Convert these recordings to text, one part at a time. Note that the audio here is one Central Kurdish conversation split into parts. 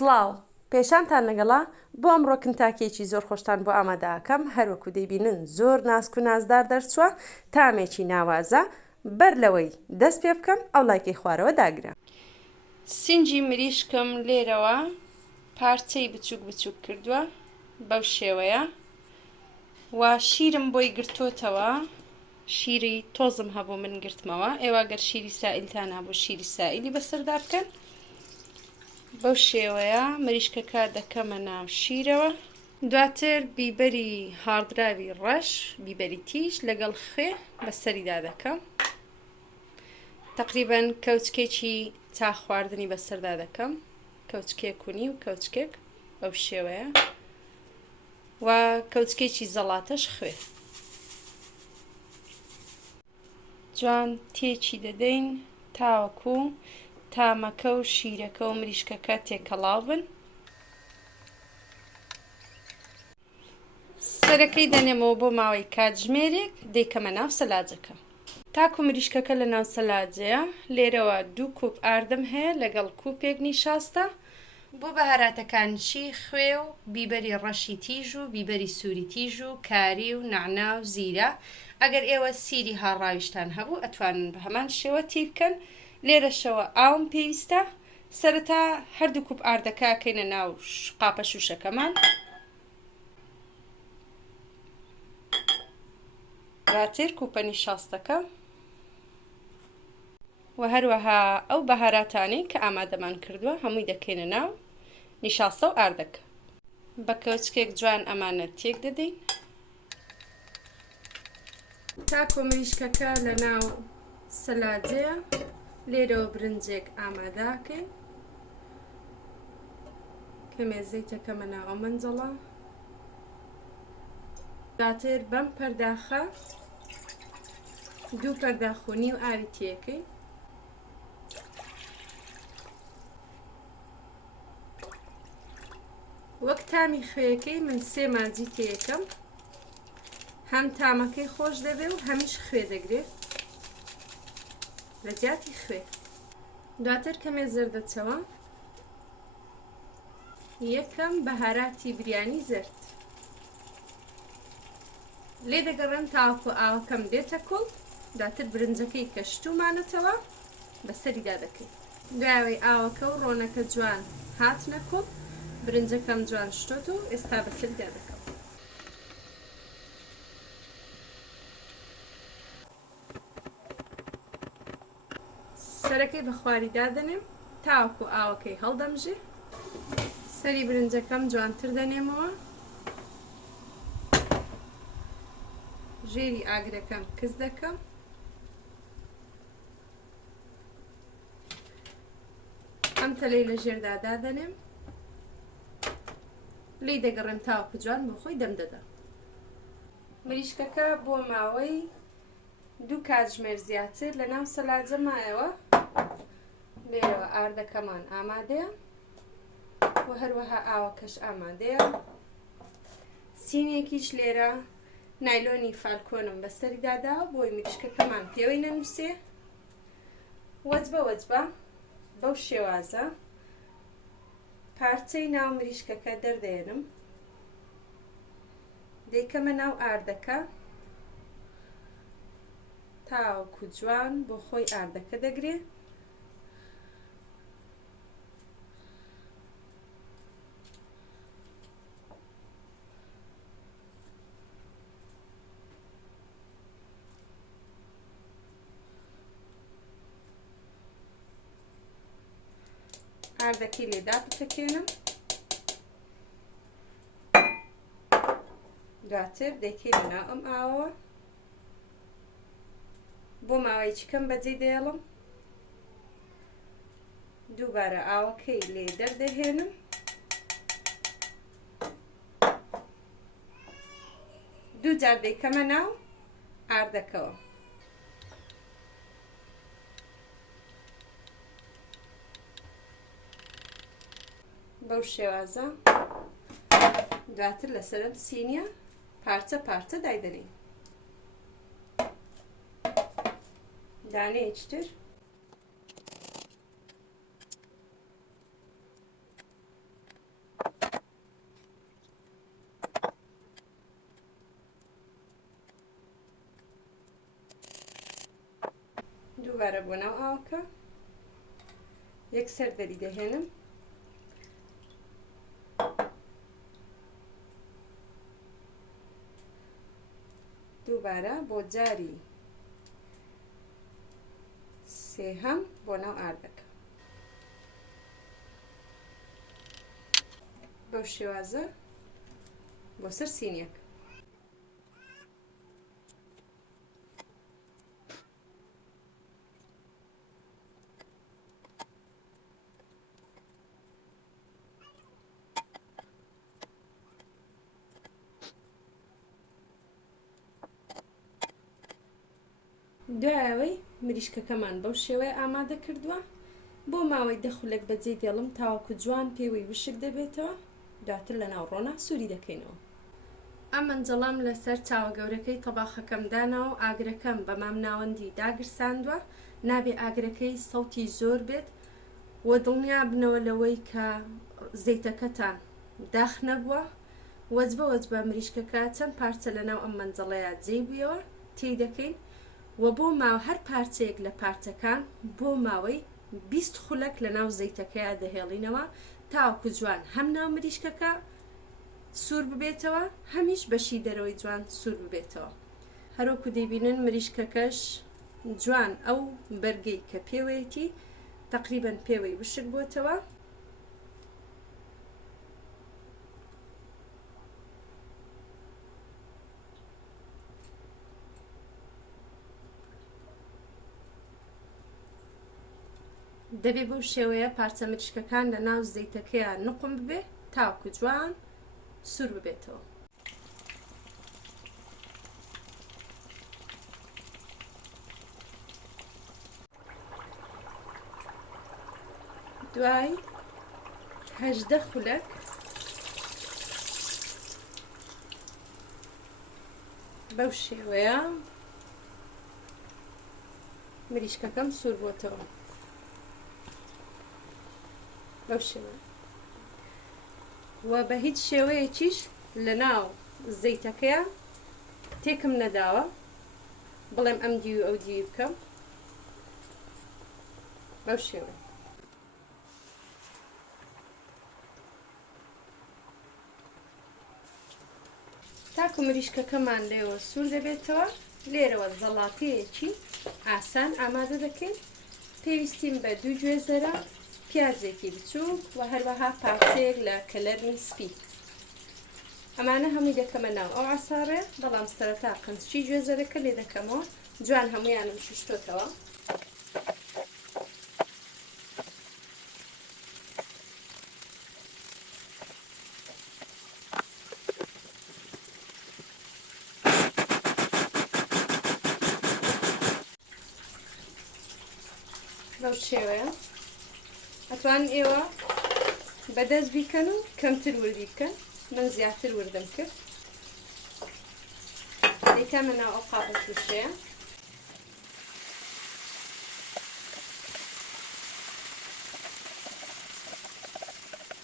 سڵاو پێشانتان لەگەڵا بۆ ئەمڕۆ کنتاکێکی زۆر خۆشتان بۆ ئامادەکەم هەروەکو دەیبینن زۆر ناسک و نازدار دەرچووە تامێکی ناوازە بەر لەوەی دەست پێ بکەم ئەو لایکەی خوارەوە داگرە. سینجی مریشکم لێرەوە پارچەی بچووک بچووک کردووە بەو شێوەیە و شیرم بۆی گرتوتەوە. شیری تۆزم هەبوو من گرتمەوە. ئێوە گەر شیری سائیلتان هەبوو شیری سائیلی بەسەردا بکەن. بەو شێوەیە مریشکەکە دەکەمە ناو شیرەوە. دواتر بیبەری هاردراوی ڕەش بیبەری تیژ لەگەڵ خوێ بەسەریدا دەکەم. تقریباً کەوچکێکی تا خواردنی بەسەردا دەکەم، کەوچکێک و نیو کەوچکێک بەو شێوەیە و کەوچکێکی زەڵاتەش خوێ. جوان تێکی دەدەین تاوەکو تامەکە و شیرەکە و مریشکەکە تێکەڵاو بن. سەرەکەی دەنێمەوە بۆ ماوەی کاتژمێرێک دەیکەمە ناو سەلاجەکە. تاکو مریشکەکە لە ناو سەلاجەیە لێرەوە 2 کوب ئاردم هەیە لەگەڵ کوپێک نیشاستە. بۆ بەهاراتەکانشی خوێ و بیبەری ڕەشی تیژ و بیبەری سوری تیژ و کاری و نەعناع و زیرە. ئەگەر ئێوە سیری هاڕاویشتان هەبوو ئەتوانن بە هەمان شێوە تی بکەن. لێرەشەوە ئاوم پێویستە. سەرەتا هەردوو کوب ئاردەکە کەینە ناو قاپە شوشەکەمان. دواتر کوپە نیشاستەکە و هەروەها ئەو بەهاراتانەی کە ئامادەمان کردووە هەمووی دەکەینە ناو نیشاستە و ئاردەکە. بە کەوچکێک جوان ئەمانە تێک دەدەین. تاکۆ مریشکەکە لە ناو سەلاجەیە لێرەوە برنجێک ئامادەکەین. کەمێ زەیتەکەمە ناو ئەو مەنجەڵە. دواتر بەم پەرداخە 2 پەرداخۆنی و ئاوی تێکەی. وەک تامی خوێیەکەی من 3 ماجی تێکەم. هەم تامەکەی خۆش دەبێ و هەمیش خوێ دەگرێت لە جیاتی خوێ. دواتر کەمێ زەردەچەوە، یەکەم بەهاراتی بریانی زەرد لێ دەگەڕێم تاوەکو ئاوەکەم بێتە کۆڵ. دواتر برنجەکەی کە شتومانەتەوە بەسەریدا دەکەین. دوایەوەی ئاوەکە و ڕۆنەکە جوان هاتنە کۆڵ، برنجەکەم جوان شتۆت و ئێستا بەسەریدا دەکەم. سەرەکەی بە خواریدا دەنێم تاوەکو ئاوەکەی هەڵدەمژێ. سەری برنجەکەم جوانتر دەنێمەوە. ژێری ئاگرەکەم کز دەکەم. ئەم تەلەی لە ژێردا دادەنێم. لی دەگەڕێم تاوەکو جوان بۆ خۆی دەم دەدا. مریشکەکە بۆ ماوەی 2 کاتژمێر زیاتر لە ناو سەلاجە مایەوە. لێرەوە ئاردەکەمان ئامادەیە و هەروەها ئاوەکەش ئامادەیە. سینێکیش لێرە نایلۆنی فالکۆنم بەسەری داداوە بۆی مریشکەکەمان پێوەی نەنووسێ. وەجبە وەجبە بەو شێوازە پارچەی ناو مریشکەکە دەردێنم، دەیکەمە ناو ئاردەکە تاوەکو جوان بۆ خۆی ئاردەکە دەگرێ. ئاردەکەی لێدا بتەکێنم. دواتر دەیکەینە ناو ئەم ئاوەوە. بۆ ماوەی چکەم بەجێ دێڵم. دووبارە ئاوەکەی لێ دەردەهێنم. دوو جار دەیکەمە ناو ئاردەکەوە. بەو شێوازە دواتر لەسەرم سینیە پارچە پارچە دایدەنین. دانەیەکی تر دووبارە بۆ ناو ئاوەکە یەکسەر دەری دەهێنم دووبارە بۆ جاری سێهەم بۆ ناو ئاردەکە بەو شێوازە بۆ سەر سینیەک دوایەوەی مریشکەکەمان بەو شێوەیە ئامادە کردووە بۆ ماوەی 10 خولەک بەجێ دێڵم تاوەکو جوان پێوەی وشک دەبێتەوە دواتر لە ناو ڕۆنا سوری دەکەینەوە ئەم منجەڵام لەسەر چاوە گەورەکەی تەباخەکەم داناوە ئاگرەکەم بە مام ناوەندی داگرساندووە نابێ ئاگرەکەی سەوتی زۆر بێت وە دڵنیا بنەوە لەوەی کە زەیتەکەتان داخ نەبووە وەجبە وەجبە مریشکەکە چەند پارچە لە ناو ئەم منجەڵەیە جێی بوویەوە تێی دەکەین و بۆ ماوە هەر پارچەیەک لە پارچەکان بۆ ماوەی 20 خولەک لە ناو زەیتەکەیە دەهێڵینەوە تاوەکو جوان هەم ناو مریشکەکە سوور ببێتەوە هەمیش بەشی دەرەوەی جوان سوور ببێتەوە هەروەکو دەیبینن مریشکەکەش جوان ئەو بەرگەی کە پێوەیەتی تقریباً پێوەی وشک بۆتەوە دەبێ بەو شێوەیە پارچە مریشکەکان لە ناو زەیتەکەیە نقم ببێ تاوەکو جوان سوور ببێتەوە دوای 18 خولەک بەو شێوەیە مریشکەکەم سوور بۆتەوە بەو شێوە و بە هیچ شێوەیەکیش لە ناو زەیتەکەیە تێکم نەداوە بڵێم ئەم دی و ئەو دی بکەم بەو شێوە تاکو مریشکەکەمان لێوە سوور دەبێتەوە لێرەوە زەڵاتەیەکی ئاسان ئامادە دەکەین پێویستیم بە 2 گێزەرە پیازێکی بچووک و هەروەها پارچەیەک لە کەلەرمی سپی ئەمانە هەمووی دەکەمە ناو ئەو عەساڕێ بەڵام سەرەتا قەنچی گێزەرەکە لێ دەکەمەوە جوان هەموویانم شوشتۆتەوە بەو شێوەیە ئەتوان ئێوە بەدەست بیکەن و کەمتر وردی بکەن من زیاتر وردم کرد دەیکەمە ناو ئەو قاپە تووشەیە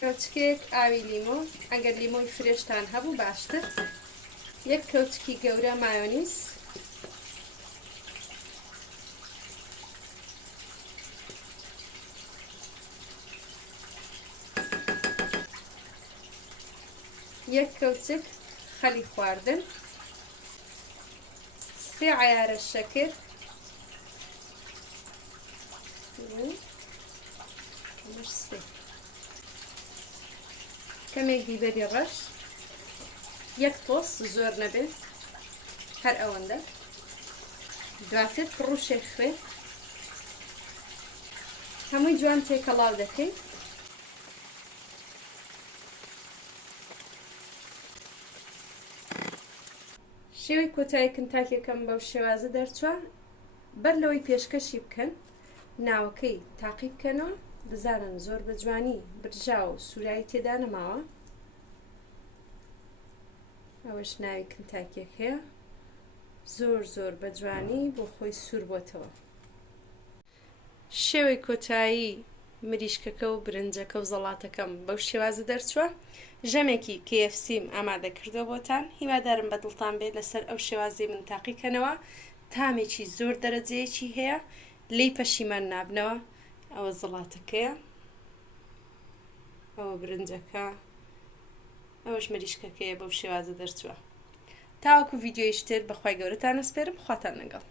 کەوچکێک ئاوی لیمۆ ئەگەر لیمۆی فرێشتان هەبوو باشتر یەک کەوچکی گەورە مایۆنیز یەک کەوچک خەلی خواردن 3 عەیارە شەکر کەمێک بیبەری ڕەش یەک تۆس زۆر نەبێت هەر ئەوەندە دواتر ڕوشێک خوێ هەمووی جوان تێکەڵاو دەکەین شێوەی کۆتایی کنتاکیەکەم بەو شێوازە دەرچووە بەر لەوەی پێشکەشی بکەن ناوەکەی تاقی بکەنەوە بزانن زۆر بە جوانی برژا و سوورایی تێدا نەماوە ئەوەش ناوی کنتاکیەک هەیە زۆر بە جوانی بۆ خۆی سوور بۆتەوە شێوەی کۆتایی مریشکەکە و برنجەکە و زەڵاتەکەم بەو شێوازە دەرچووە ژەمێکی کفسیم ئامادە کردەوە بۆتان هیوادارم بەدڵتان بێت لەسەر ئەو شێوازەی من تاقیکەنەوە تامێکی زۆر دەرەجەیەکی هەیە لی پەشیمان نابنەوە. ئەوە زەڵاتەکەیە، ئەوە برنجەکە، ئەوەش مریشکەکەیە بەو شێوازە دەرچووە. تاوەکو ڤیدیۆیشتر بەخوای گەورەتان ئەسپێرم، خواتان لەگەڵ.